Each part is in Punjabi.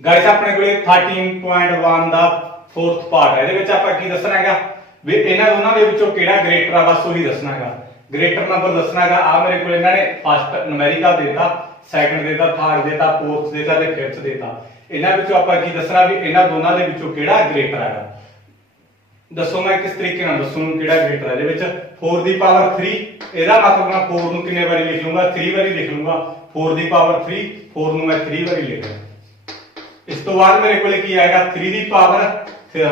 गाइस अपने कोले 13.1 ਦਾ फोर्थ पार्ट है। ਇਹਦੇ ਵਿੱਚ ਆਪਾਂ ਕੀ ਦੱਸਣਾ ਹੈਗਾ ਵੀ ਇਹਨਾਂ ਦੋਨਾਂ ਦੇ ਵਿੱਚੋਂ ਕਿਹੜਾ ਗ੍ਰੇਟਰ ਆ, ਬਸ ਉਹੀ ਦੱਸਣਾ ਹੈਗਾ। ਗ੍ਰੇਟਰ ਨੰਬਰ ਦੱਸਣਾ ਹੈਗਾ। ਆ ਮੇਰੇ ਕੋਲ ਇਹਨਾਂ ਨੇ ਫਸਟ ਨੂਮੈਰੀਕਲ ਦੇਤਾ, ਸੈਕੰਡ ਦੇਤਾ, ਥਰਡ ਦੇਤਾ, ਫੋਰਥ ਦੇਤਾ ਤੇ ਫਿਫਥ ਦੇਤਾ। ਇਹਨਾਂ ਵਿੱਚੋਂ ਆਪਾਂ ਕੀ ਦੱਸਣਾ ਵੀ ਇਹਨਾਂ ਦੋਨਾਂ ਦੇ ਵਿੱਚੋਂ ਕਿਹੜਾ ਗ੍ਰੇਟਰ ਹੈਗਾ। ਦੱਸੋ ਮੈਂ ਕਿਸ ਤਰੀਕੇ ਨਾਲ ਦੱਸੂ ਕਿਹੜਾ ਗ੍ਰੇਟਰ ਹੈ। ਇਹਦੇ ਵਿੱਚ 4 ਦੀ ਪਾਵਰ 3, ਇਹਦਾ ਮਤਲਬ ਮੈਂ 4 ਨੂੰ ਕਿੰਨੇ ਵਾਰੀ ਲਿਖ ਲੂੰਗਾ, 3 ਵਾਰੀ ਲਿਖ ਲੂੰਗਾ। 4 ਦੀ ਪਾਵਰ 3, 4 ਨੂੰ ਮੈਂ 3 ਵਾਰੀ ਲਿਖ ਲਿਆ। इस तो बाद मेरे को की आएगा 3 दी पावर 4 आ।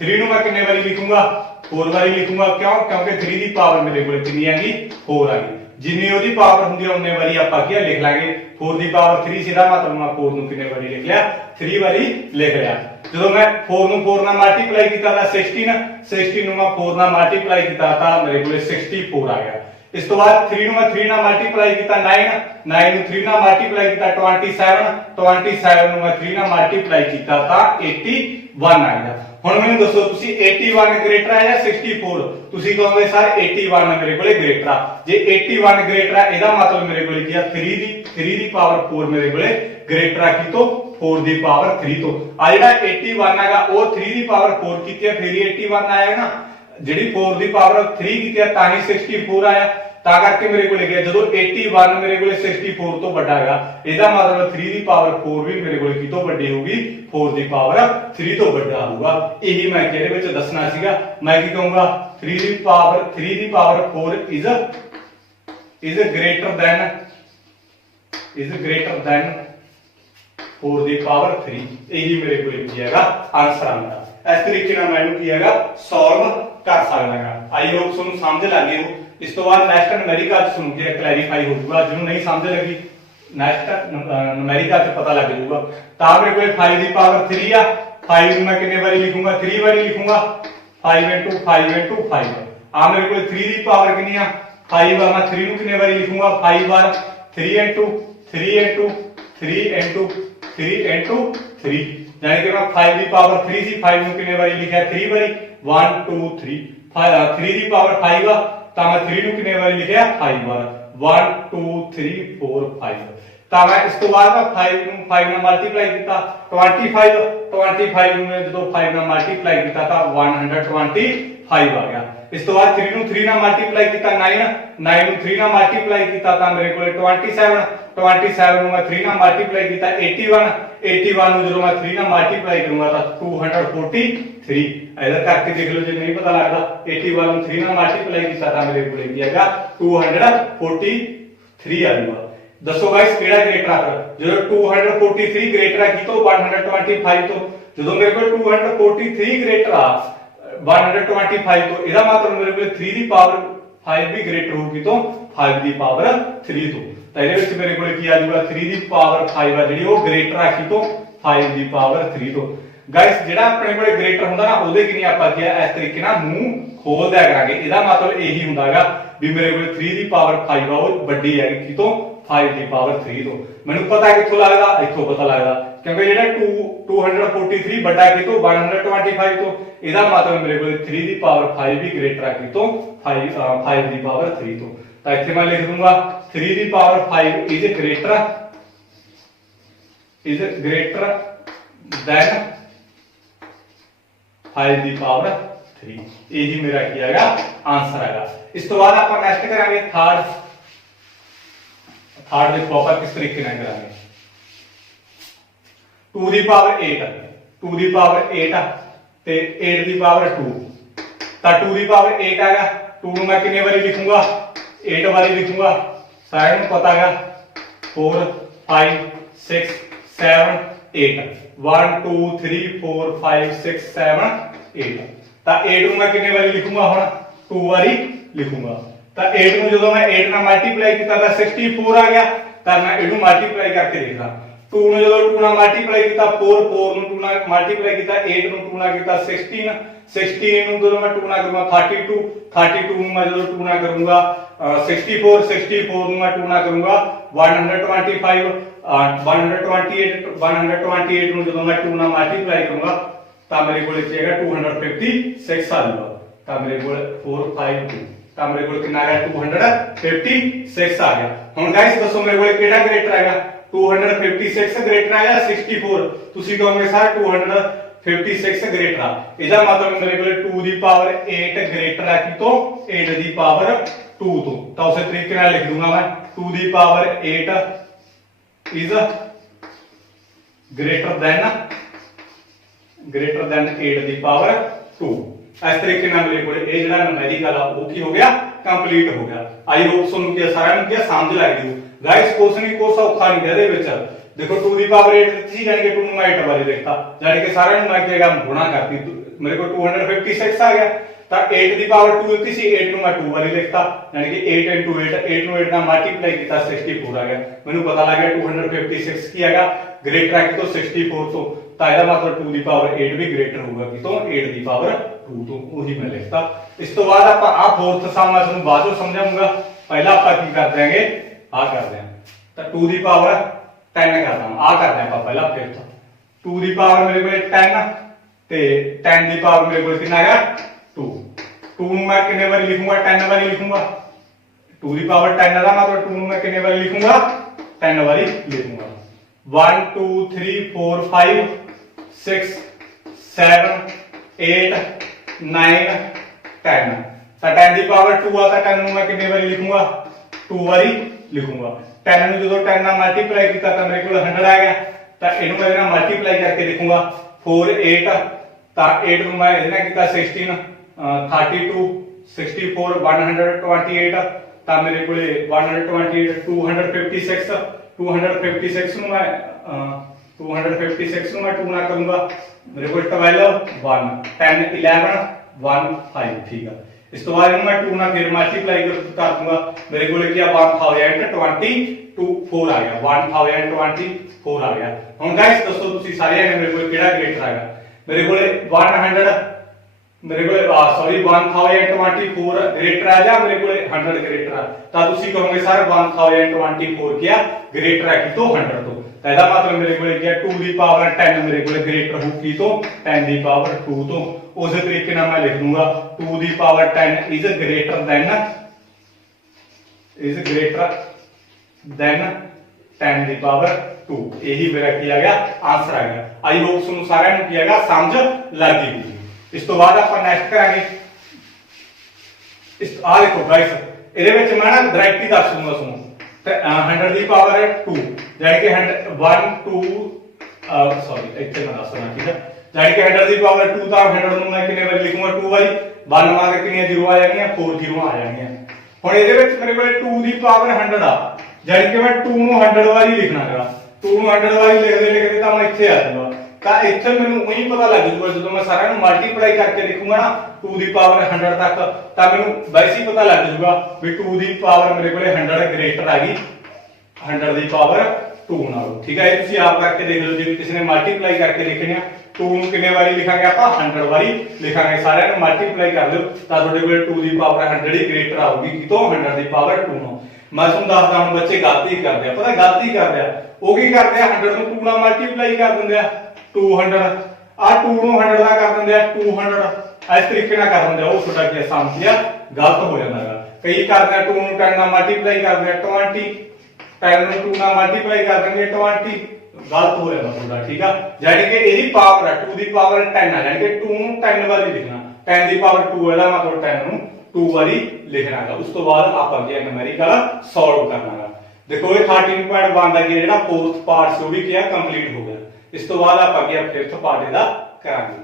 3 ਨੂੰ ਮੈਂ ਕਿੰਨੇ ਵਾਰੀ ਲਿਖੂੰਗਾ, 4 ਵਾਰੀ ਲਿਖੂੰਗਾ। ਕਿਉਂ? ਕਿਉਂਕਿ 3 ਦੀ ਪਾਵਰ ਮੇਰੇ ਕੋਲ ਕਿੰਨੀ ਆ ਗਈ, 4 ਆ ਗਈ। ਜਿੰਨੀ ਉਹਦੀ ਪਾਵਰ ਹੁੰਦੀ ਹੈ ਉਹਨੇ ਵਾਰੀ ਆਪਾਂ ਕੀ ਲਿਖ ਲਾਂਗੇ। 4 ਦੀ ਪਾਵਰ 3 ਸੀ ਦਾ ਮਤਲਬ ਮੈਂ 4 ਨੂੰ ਕਿੰਨੇ ਵਾਰੀ ਲਿਖ ਲਿਆ, 3 ਵਾਰੀ ਲਿਖ ਲਿਆ। ਜਦੋਂ ਮੈਂ 4 ਨੂੰ 4 ਨਾਲ ਮਲਟੀਪਲਾਈ ਕੀਤਾ ਤਾਂ 16 ਨੂੰ ਮੈਂ 4 ਨਾਲ ਮਲਟੀਪਲਾਈ ਕੀਤਾ ਤਾਂ ਮੇਰੇ ਕੋਲ 64 ਆ ਗਿਆ। इस तो बाद 3 ਨੂੰ ਮੈਂ 3 ਨਾਲ ਮਲਟੀਪਲਾਈ ਕੀਤਾ 9 ਨੂੰ 3 ਨਾਲ ਮਲਟੀਪਲਾਈ ਕੀਤਾ 27 ਨੂੰ ਮੈਂ 3 ਨਾਲ ਮਲਟੀਪਲਾਈ ਕੀਤਾ ਤਾਂ 81 ਆ ਗਿਆ। ਹੁਣ ਮੈਨੂੰ ਦੱਸੋ ਤੁਸੀਂ 81 ਗ੍ਰੇਟਰ ਹੈ ਜਾਂ 64? ਤੁਸੀਂ ਕਹੋਗੇ ਸਰ 81 ਮੇਰੇ ਕੋਲੇ ਗ੍ਰੇਟਰ ਆ। ਜੇ 81 ਗ੍ਰੇਟਰ ਆ ਇਹਦਾ ਮਤਲਬ ਮੇਰੇ ਕੋਲੇ ਕੀ ਆ 3 ਦੀ ਪਾਵਰ 4 ਮੇਰੇ ਕੋਲੇ ਗ੍ਰੇਟਰ ਆ ਕੀ ਤੋਂ 4 ਦੀ ਪਾਵਰ 3 ਤੋਂ। ਆ ਜਿਹੜਾ 81 ਹੈਗਾ ਉਹ 3 ਦੀ ਪਾਵਰ 4 ਕੀਤੀ ਹੈ ਫਿਰ ਹੀ 81 ਆਏਗਾ ਨਾ। ਜਿਹੜੀ 4 ਦੀ ਪਾਵਰ 3 ਕੀਤੀ ਹੈ ਤਾਂ ਹੀ 64 ਆਇਆ। ਤਾਂ ਕਰਕੇ ਮੇਰੇ ਕੋਲ ਗਿਆ ਜਦੋਂ 81 ਮੇਰੇ ਕੋਲ 64 ਤੋਂ ਵੱਡਾ ਹੈਗਾ ਇਹਦਾ ਮਤਲਬ 3 ਦੀ ਪਾਵਰ 4 ਵੀ ਮੇਰੇ ਕੋਲ ਕੀ ਤੋਂ ਵੱਡੀ ਹੋਊਗੀ, 4 ਦੀ ਪਾਵਰ 3 ਤੋਂ ਵੱਡਾ ਹੋਊਗਾ। ਇਹੀ ਮੈਂ ਕਿਹਦੇ ਵਿੱਚ ਦੱਸਣਾ ਸੀਗਾ। ਮੈਂ ਕੀ ਕਹੂੰਗਾ 3 ਦੀ power 4 is greater than 4 the power 3। ਇਹੀ ਮੇਰੇ ਕੋਲ ਕੀ ਹੈਗਾ ਆਨਸਰ ਆਉਂਦਾ। ਇਸ ਤਰੀਕੇ ਨਾਲ ਮੈਨੂੰ ਕੀ ਹੈਗਾ ਸੋਲਵ ਕਰ ਸਕਦਾ ਹਾਂ। ਆਈ ਹੋਪ ਤੁਹਾਨੂੰ ਸਮਝ ਲੱਗ ਗਈ ਹੋ। ਇਸ ਤੋਂ ਬਾਅਦ ਨੈਕਸਟ ਨੂਮੈਰੀਕਲ ਸੁਣ ਕੇ ਕਲੈਰੀਫਾਈ ਹੋ ਜਾਊਗਾ। ਜਿਹਨੂੰ ਨਹੀਂ ਸਮਝ ਲੱਗੀ ਨੈਕਸਟ ਨੂਮੈਰੀਕਲ ਚ ਪਤਾ ਲੱਗ ਜਾਊਗਾ। ਤਾਂ ਮੇਰੇ ਕੋਲ 5 ਦੀ ਪਾਵਰ 3 ਆ। 5 ਨੂੰ ਮੈਂ ਕਿੰਨੇ ਵਾਰੀ ਲਿਖੂੰਗਾ, 3 ਵਾਰੀ ਲਿਖੂੰਗਾ। 5 into 5 ਆ ਮੇਰੇ ਕੋਲ 3 ਦੀ ਪਾਵਰ ਕਿੰਨੀ ਆ 5 ਆ। ਮੈਂ 3 ਨੂੰ ਕਿੰਨੇ ਵਾਰੀ ਲਿਖੂੰਗਾ 5 ਵਾਰ 3 into 3 ਯਾਨੀ ਕਿ ਮੈਂ 5 ਦੀ ਪਾਵਰ 3 ਸੀ 5 ਨੂੰ ਕਿੰਨੇ ਵਾਰੀ ਲਿਖਿਆ 3 ਵਾਰੀ 1 2 3 3 ਦੀ ਪਾਵਰ 5 ਆ ਤਾਂ ਮੈਂ 3 ਨੂੰ ਕਿੰਨੇ ਵਾਰੀ ਲਿਖਿਆ 5 ਵਾਰ 1 2 3 4 5। ਤਾਂ ਮੈਂ ਇਸ ਤੋਂ ਬਾਅਦ ਮੈਂ 5 ਨੂੰ 5 ਨਾਲ ਮਲਟੀਪਲਾਈ ਕੀਤਾ 25 ਨੂੰ ਜਦੋਂ 5 ਨਾਲ ਮਲਟੀਪਲਾਈ ਕੀਤਾ ਤਾਂ 125 ਆ ਗਿਆ। ਇਸ ਤੋਂ ਬਾਅਦ 3 ਨੂੰ 3 ਨਾਲ ਮਲਟੀਪਲਾਈ ਕੀਤਾ 9 ਨੂੰ 3 ਨਾਲ ਮਲਟੀਪਲਾਈ ਕੀਤਾ ਤਾਂ ਮੇਰੇ ਕੋਲ 27 ਨੂੰ ਮੈਂ 3 ਨਾਲ ਮਲਟੀਪਲਾਈ ਕੀਤਾ 81 ਨੂੰ ਜਦੋਂ ਮੈਂ 3 ਨਾਲ ਮਲਟੀਪਲਾਈ ਕਰੂੰਗਾ ਤਾਂ 243। ਇਧਰ ਕਰਕੇ ਦੇਖ ਲਓ ਜੇ ਨਹੀਂ ਪਤਾ ਲੱਗਦਾ 81 ਨੂੰ 3 ਨਾਲ ਮਲਟੀਪਲਾਈ ਕੀਤਾ ਤਾਂ ਮੇਰੇ ਕੋਲ ਕੀ ਹੈਗਾ 243 ਆ ਜਾਊਗਾ। ਦੱਸੋ ਗਾਇਸ ਕਿਹੜਾ ਗ੍ਰੇਟਰ ਆ? ਜਦੋਂ 243 ਗ੍ਰੇਟਰ ਆ ਕਿਤੋਂ 125 ਤੋਂ। ਜਦੋਂ ਮੇਰੇ ਕੋਲ 243 ਗ੍ਰੇਟਰ ਆ 125 ਤੋਂ ਇਹਦਾ ਮਤਲਬ ਮੇਰੇ ਕੋਲ 3 ਦੀ ਪਾਵਰ 5 ਵੀ ਗ੍ਰੇਟਰ ਹੋਊਗੀ ਤੋਂ 5 ਦੀ ਪਾਵਰ 3 ਤੋਂ। ਤਾਂ ਇਹਦੇ ਵਿੱਚ ਮੇਰੇ ਕੋਲ ਕੀ ਆ ਜਾਊਗਾ 3 ਦੀ ਪਾਵਰ 5 ਆ ਜਿਹੜੀ ਉਹ ਗ੍ਰੇਟਰ ਆ ਕਿਤੋਂ 5 ਦੀ ਪਾਵਰ 3 ਤੋਂ। ਗਾਇਸ ਜਿਹੜਾ ਆਪਣੇ ਕੋਲੇ ਗ੍ਰੇਟਰ ਹੁੰਦਾ ਨਾ ਉਹਦੇ ਕਿੰਨੀ ਆਪਾਂ ਕੀ ਇਸ ਤਰੀਕੇ ਨਾਲ ਮੂੰਹ ਖੋਲ ਦਿਆ ਕਰਾਂਗੇ। ਇਹਦਾ ਮਤਲਬ ਇਹੀ ਹੁੰਦਾਗਾ ਵੀ ਮੇਰੇ ਕੋਲ 3 ਦੀ ਪਾਵਰ 5 ਆ ਉਹ ਵੱਡੀ ਹੈ ਕਿਤੋਂ 5 ਦੀ ਪਾਵਰ 3 ਤੋਂ। ਮੈਨੂੰ ਪਤਾ ਕਿੱਥੋਂ ਲੱਗਦਾ, ਇੱਥੋਂ ਪਤਾ ਲੱਗਦਾ ਕਿਉਂਕਿ ਜਿਹੜਾ 243 ਵੱਡਾ ਕਿਤੋਂ 125 ਤੋਂ। ਇਹਦਾ ਮਤਲਬ ਮੇਰੇ ਕੋਲ 3 ਦੀ ਪਾਵਰ 5 ਵੀ ਗ੍ਰੇਟਰ ਆ ਕਿਤੋਂ 5 ਦੀ ਪਾਵਰ 3 ਤੋਂ। ਤਾਂ ਇੱਥੇ ਮੈਂ ਲਿਖ ਦੂੰਗਾ 3 ਦੀ power 5 is greater than 5 the power 3। ਇਹੀ ਮੇਰਾ ਕੀ ਹੈਗਾ ਆਨਸਰ ਹੈਗਾ। ਇਸ ਤੋਂ ਬਾਅਦ ਆਪਾਂ ਨੈਕਸਟ ਕਰਾਂਗੇ ਥਰਡ ਦੇ ਪ੍ਰੋਪਰ ਕਿਸ ਤਰੀਕੇ ਨਾਲ ਕਰਾਂਗੇ। 2 ਦੀ ਪਾਵਰ 8 ਆ ਤੇ 8 ਦੀ ਪਾਵਰ 2। ਤਾਂ 2 ਦੀ ਪਾਵਰ 8 ਆਗਾ 2 ਨੂੰ ਮੈਂ ਕਿੰਨੇ ਵਾਰੀ ਲਿਖੂੰਗਾ 8 ਵਾਰੀ ਲਿਖੂੰਗਾ। ਸਾਰਿਆਂ ਨੂੰ ਪਤਾ ਹੈਗਾ 4 5 6 7 8 1 2 3 4 5 6 7 8। ਤਾਂ 8 ਨੂੰ ਮੈਂ ਕਿੰਨੇ ਵਾਰੀ ਲਿਖੂੰਗਾ ਹੁਣ 2 ਵਾਰੀ ਲਿਖੂੰਗਾ। ਤਾਂ 8 ਨੂੰ ਜਦੋਂ ਮੈਂ 8 ਨਾਲ ਮਲਟੀਪਲਾਈ ਕੀਤਾ ਤਾਂ 64 ਆ ਗਿਆ। ਤਾਂ ਮੈਂ ਇਹਨੂੰ ਮਲਟੀਪਲਾਈ ਕਰਕੇ ਦੇਖਦਾ 2 ਨੂੰ ਜਦੋਂ 2 ਨਾਲ ਮਲਟੀਪਲਾਈ ਕੀਤਾ 4 ਨੂੰ 2 ਨਾਲ ਮਲਟੀਪਲਾਈ ਕੀਤਾ 8 ਨੂੰ 2 ਨਾਲ ਕੀਤਾ 16 ਨੂੰ ਜਦੋਂ ਮੈਂ 2 ਨਾਲ ਕਰੂੰਗਾ 32 ਨੂੰ ਮੈਂ ਜਦੋਂ 2 ਨਾਲ ਕਰੂੰਗਾ 64 ਨੂੰ ਮੈਂ 2 ਨਾਲ ਕਰੂੰਗਾ 128 ਨੂੰ ਜਦੋਂ ਮੈਂ 2 ਨਾਲ ਮਲਟੀਪਲਾਈ ਕਰੂੰਗਾ ਤਾਂ ਮੇਰੇ ਕੋਲ ਕੀ ਹੈਗਾ 256 ਆ ਜਾਊਗਾ। ਤਾਂ ਮੇਰੇ ਕੋਲ 452 ਤਾਂ ਮੇਰੇ ਕੋਲ ਕਿੰਨਾ ਆ ਗਿਆ 256 ਆ ਗਿਆ। ਹੁਣ ਗਾਇਸ ਦੱਸੋ ਮੇਰੇ ਕੋਲ ਕਿਹੜਾ ਗ੍ਰੇਟਰ ਹੈਗਾ 256 ਗ੍ਰੇਟਰ ਆ ਜਾਂ 64 ਤੁਸੀਂ ਕਹੋਗੇ ਸਰ 256 ਗ੍ਰੇਟਰ ਆ, ਇਹਦਾ ਮਤਲਬ ਮੇਰੇ ਕੋਲ 2 ਦੀ ਪਾਵਰ 8 ਗ੍ਰੇਟਰ ਆ ਕਿਤੋਂ 8 ਦੀ ਪਾਵਰ 2 ਤੋਂ। ਤਾਂ ਉਸੇ ਤਰੀਕੇ ਨਾਲ ਲਿਖ ਦੂੰਗਾ ਮੈਂ 2 ਦੀ power 8 is greater than 8 the power 2। ਇਸ ਤਰੀਕੇ ਨਾਲ ਮੇਰੇ ਕੋਲ ਇਹ ਜਿਹੜਾ ਨੁਮੈਰੀਕਲ ਆ ਉਹ ਕੀ ਹੋ ਗਿਆ, ਕੰਪਲੀਟ ਹੋ ਗਿਆ। ਆਈ ਹੋਪ ਤੁਹਾਨੂੰ ਕਿ ਸਾਰਿਆਂ ਨੂੰ ਕੀ ਸਮਝ ਲੱਗ ਗਈ ਗਾਇਸ। ਕੁਛ ਨਹੀਂ ਕੁਛ ਔਖਾ ਨਹੀਂ ਇਹਦੇ ਵਿੱਚ। ਦੇਖੋ 2 ਦੀ ਪਾਵਰ 8 ਦਿੱਤੀ ਜਾਨੀ ਕਿ 2 ਨੂੰ ਮੈਂ 8 ਵਾਰੀ ਲਿਖਤਾ, ਜਾਨੀ ਕਿ ਸਾਰਿਆਂ ਨੂੰ ਮੈਂ ਕਿਹਾ ਗੁਣਾ ਕਰਤੀ, ਮੇਰੇ ਕੋਲ 256 ਆ ਗਿਆ। ਤਾਂ 8 ਦੀ ਪਾਵਰ 2 ਦਿੱਤੀ ਸੀ, 8 ਨੂੰ ਮੈਂ 2 ਵਾਰੀ ਲਿਖਤਾ, ਯਾਨੀ ਕਿ 8 into 8, 8 ਨੂੰ 8 ਨਾਲ ਮਲਟੀਪਲਾਈ ਕੀਤਾ 64 ਆ ਗਿਆ। ਮੈਨੂੰ ਪਤਾ ਲੱਗ ਗਿਆ 256 ਕੀ ਹੈਗਾ, ਗ੍ਰੇਟਰ ਹੈ ਕਿਤੋਂ 64 ਤੋਂ। ਤਾਂ ਇਹਦਾ ਮਤਲਬ 2 ਦੀ ਪਾਵਰ 8 ਵੀ ਗ੍ਰੇਟਰ ਹੋਊਗਾ ਕਿਤੋਂ 8 ਦੀ ਪਾਵਰ 2 ਤੋਂ। ਉਹੀ ਮੈਂ ਲਿਖਤਾ। ਇਸ ਤੋਂ ਬਾਅਦ ਆਪਾਂ ਆ ਫੋਰਥ ਸਮ ਮੈਂ ਤੁਹਾਨੂੰ ਬਾਅਦ ਵਿੱਚ ਸਮਝਾਉਂਗਾ। ਪਹਿਲਾਂ ਆਪਾਂ ਕੀ ਕਰ ਦਿਆਂਗੇ, ਆ ਕਰਦੇ ਹਾਂ। ਤਾਂ 2 ਦੀ ਪਾਵਰ 10 ਕਰਦਾ ਆ ਕਰਦੇ ਆਪਾਂ ਪਹਿਲਾਂ ਫਿਫਥ। 2 ਦੀ ਪਾਵਰ ਮੇਰੇ ਕੋਲ 10 ਤੇ 10 ਦੀ ਪਾਵਰ ਮੇਰੇ ਕੋਲ ਕਿੰਨਾ ਹੈਗਾ 2। 2 ਨੂੰ ਮੈਂ ਕਿੰਨੇ ਵਾਰੀ ਲਿਖੂੰਗਾ, 10 ਵਾਰੀ ਲਿਖੂੰਗਾ। 2 ਦੀ ਪਾਵਰ 10 ਦਾ ਮਤਲਬ 2 ਨੂੰ ਮੈਂ ਕਿੰਨੇ ਵਾਰੀ ਲਿਖੂੰਗਾ, 10 ਵਾਰੀ ਲਿਖੂੰਗਾ। 1 2 3 4 5 6 7 8 9 10। ਤਾਂ 10 ਦੀ ਪਾਵਰ 2 ਆ ਤਾਂ 10 ਨੂੰ ਮੈਂ ਕਿੰਨੇ ਵਾਰੀ ਲਿਖੂੰਗਾ, 2 ਵਾਰੀ ਲਿਖੂੰਗਾ। 10 ਨੂੰ ਜਦੋਂ 10 ਨਾਲ ਮਲਟੀਪਲਾਈ ਕੀਤਾ ਤਾਂ ਮੇਰੇ ਕੋਲ 100 ਆ ਗਿਆ। ਤਾਂ ਇਹਨੂੰ ਮੈਂ ਇਹਦੇ ਨਾਲ ਮਲਟੀਪਲਾਈ ਕਰਕੇ ਲਿਖੂੰਗਾ 4 8। ਤਾਂ 8 ਨੂੰ ਮੈਂ ਇਹਦੇ ਨਾਲ ਕੀਤਾ 16 32 64 128। ਤਾਂ ਮੇਰੇ ਕੋਲੇ 128 256 256 ਨੂੰ ਮੈਂ 256 ਨੂੰ ਮੈਂ 2 ਨਾਲ ਕਰੂੰਗਾ, ਮੇਰੇ ਕੋਲ 12 1 10 11 1 5। ਠੀਕ ਆ। ਇਸ ਤੋਂ ਬਾਅਦ ਇਹਨੂੰ ਮੈਂ 2 ਨਾਲ ਫਿਰ ਮਲਟੀਪਲਾਈ ਕਰ ਦੂੰਗਾ, ਮੇਰੇ ਕੋਲੇ ਕੀ ਆ 1024 ਆ ਗਿਆ, 1024 ਆ ਗਿਆ। ਹੁਣ ਗਾਇਸ ਦੱਸੋ ਤੁਸੀਂ ਸਾਰੇ ਜਣੇ ਮੇਰੇ ਕੋਲ ਕਿਹੜਾ ਗ੍ਰੇਟਰ ਆਗਾ। ਮੇਰੇ ਕੋਲੇ 1024 ਗ੍ਰੇਟਰ ਆ ਜਾਂ ਮੇਰੇ ਕੋਲੇ 100 ਗ੍ਰੇਟਰ ਆ। ਤਾਂ ਤੁਸੀਂ ਕਹੋਗੇ ਸਰ 1024 ਕੀ ਆ ਗ੍ਰੇਟਰ ਹੈ ਕਿਤੋਂ 100 ਤੋਂ। ਤਾਂ ਇਹਦਾ ਮਤਲਬ ਮੇਰੇ ਕੋਲੇ ਕੀ ਆ 2 ਦੀ ਪਾਵਰ 10 ਮੇਰੇ ਕੋਲੇ ਗ੍ਰੇਟਰ ਹੋ ਕਿਤੋਂ 10 ਦੀ ਪਾਵਰ 2 ਤੋਂ। ਉਸੇ ਤਰੀਕੇ ਨਾਲ ਮੈਂ ਲਿਖ ਦੂੰਗਾ 2 ਦੀ power 10 is greater then 10 the power 2। ਇਹੀ ਮੇਰਾ ਕੀ ਆ ਗਿਆ ਆਨਸਰ ਆ ਗਿਆ। ਆਈ ਹੋਪ ਤੁਹਾਨੂੰ ਸਾਰਿਆਂ ਨੂੰ ਕੀ ਹੈਗਾ ਸਮਝ ਲੱਗ ਗਈ ਹੋਊਗੀ। ਇਸ ਤੋਂ ਬਾਅਦ ਆਪਾਂ ਨੈਕਸਟ ਕਰਾਂਗੇ ਇਸ ਆ ਦੇਖੋ ਗਾਇਸ, ਇਹਦੇ ਵਿੱਚ ਮੈਂ ਨਾ ਡਾਇਰੈਕਟ ਹੀ ਦੱਸ ਦੂੰਗਾ ਤੁਹਾਨੂੰ। ਤੇ 100 ਦੀ ਪਾਵਰ ਹੈ 2, ਜਾਨੀ ਕਿ 1 2 ਸੌਰੀ ਇੱਥੇ ਮੈਂ ਦੱਸਣਾ ਠੀਕ ਹੈ। ਜਾਨੀ ਕਿ 100 ਦੀ ਪਾਵਰ 2 ਤਾਂ 100 ਨੂੰ ਮੈਂ ਕਿੰਨੇ ਵਾਰੀ ਲਿਖੂੰਗਾ 2 ਵਾਰੀ। 1 ਮਾਰ ਕੇ ਕਿੰਨੀਆਂ ਜ਼ੀਰੋ ਆ ਜਾਣਗੀਆਂ 4 ਜ਼ੀਰੋ ਆ ਜਾਣਗੀਆਂ। ਹੁਣ ਇਹਦੇ ਵਿੱਚ ਮੇਰੇ ਕੋਲ 2 ਦੀ ਪਾਵਰ 100 ਆ, ਜਾਨੀ ਕਿ ਮੈਂ 2 ਨੂੰ 100 ਵਾਰੀ ਲਿਖਣਾ ਹੈਗਾ। 2 ਨੂੰ 100 ਵਾਰੀ ਲਿਖਦੇ ਤਾਂ ਮੈਂ ਇੱਥੇ ਆ ਜਾਊਗਾ। ਤਾਂ ਇੱਥੇ ਮੈਨੂੰ ਉਹੀ ਪਤਾ ਲੱਗ ਜੂਗਾ ਜਦੋਂ ਮੈਂ ਸਾਰਿਆਂ ਨੂੰ ਮਲਟੀਪਲਾਈ ਕਰਕੇ ਲਿਖੂੰਗਾ ਨਾ 2 ਦੀ ਪਾਵਰ 100 ਤੱਕ, ਤਾਂ ਮੈਨੂੰ ਵੈਸੇ ਹੀ ਪਤਾ ਲੱਗ ਜੂਗਾ ਵੀ 2 ਦੀ ਪਾਵਰ ਮੇਰੇ ਕੋਲੇ 100 ਗ੍ਰੇਟਰ ਆ ਗਈ 100 ਦੀ ਪਾਵਰ 2 ਨਾਲੋਂ। ਠੀਕ ਹੈ, ਇਹ ਤੁਸੀਂ ਆਪ ਕਰਕੇ ਦੇਖ ਲਓ। ਜੇ ਕਿਸੇ ਨੇ ਮਲਟੀਪਲਾਈ ਕਰਕੇ ਲਿਖਣੇ ਆ 2 ਨੂੰ ਕਿੰਨੇ ਵਾਰੀ ਲਿਖਾਂਗੇ ਆਪਾਂ 100 ਵਾਰੀ ਲਿਖਾਂਗੇ। ਸਾਰਿਆਂ ਨੂੰ ਮਲਟੀਪਲਾਈ ਕਰ ਦਿਓ ਤਾਂ ਤੁਹਾਡੇ ਕੋਲ 2 ਦੀ ਪਾਵਰ 100 ਹੀ ਗ੍ਰੇਟਰ ਆਊਗੀ ਕਿਤੋਂ 100 ਦੀ ਪਾਵਰ 2 ਨੂੰ। ਮੈਂ ਤੁਹਾਨੂੰ ਦੱਸਦਾ ਹੁਣ ਬੱਚੇ ਗਲਤੀ ਕਰਦੇ ਆ, ਪਤਾ ਗਲਤੀ ਕਰਦੇ ਆ ਉਹ ਕੀ ਕਰਦੇ ਆ 100 ਨੂੰ 2 ਨਾਲ ਮਲਟੀਪਲਾਈ ਕਰ ਦਿੰਦੇ ਆ 200 ਆ 2 ਨੂੰ 100 ਦਾ ਕਰ ਦਿੰਦੇ ਆ 200 ਇਸ ਤਰੀਕੇ ਨਾਲ ਕਰ ਦਿੰਦੇ ਆ। ਉਹ ਤੁਹਾਡਾ ਕੀ ਸਮਝਿਆ ਗਲਤ ਹੋ ਜਾਂਦਾ ਹੈਗਾ। ਕਈ ਕਰਦੇ ਆ 2 ਨੂੰ 10 ਨਾਲ ਮਲਟੀਪਲਾਈ ਕਰਦੇ ਆ 20, 10 ਨੂੰ 2 ਨਾਲ ਮਲਟੀਪਲਾਈ ਕਰ ਦੇਣਗੇ 20, ਗਲਤ ਹੋ ਜਾਂਦਾ ਤੁਹਾਡਾ। ਠੀਕ ਆ, ਜਾਨੀ ਕਿ ਇਹਦੀ ਪਾਵਰ ਹੈ 2 ਦੀ ਪਾਵਰ 10 ਆ, ਜਾਨੀ ਕਿ 2 ਨੂੰ 10 ਵਾਰੀ ਲਿਖਣਾ। 10 ਦੀ ਪਾਵਰ 2 ਇਹਦਾ ਮਤਲਬ 10 ਨੂੰ 2 ਵਾਰੀ ਲਿਖਣਾ ਹੈ। ਉਸ ਤੋਂ ਬਾਅਦ ਆਪਾਂ ਅੱਗੇ ਨਿਊਮੈਰੀਕਲ ਸੋਲਵ ਕਰਨਾ ਹੈ। ਦੇਖੋ ਇਹ 13.1 ਦਾ ਜਿਹੜਾ 4th ਪਾਰਟ ਸੀ ਉਹ ਵੀ ਕਿਹਾ ਕੰਪਲੀਟ ਹੋ ਗਿਆ। ਇਸ ਤੋਂ ਬਾਅਦ ਆਪਾਂ ਅੱਗੇ 5th ਪਾਰਟ ਇਹਦਾ ਕਰਾਂਗੇ।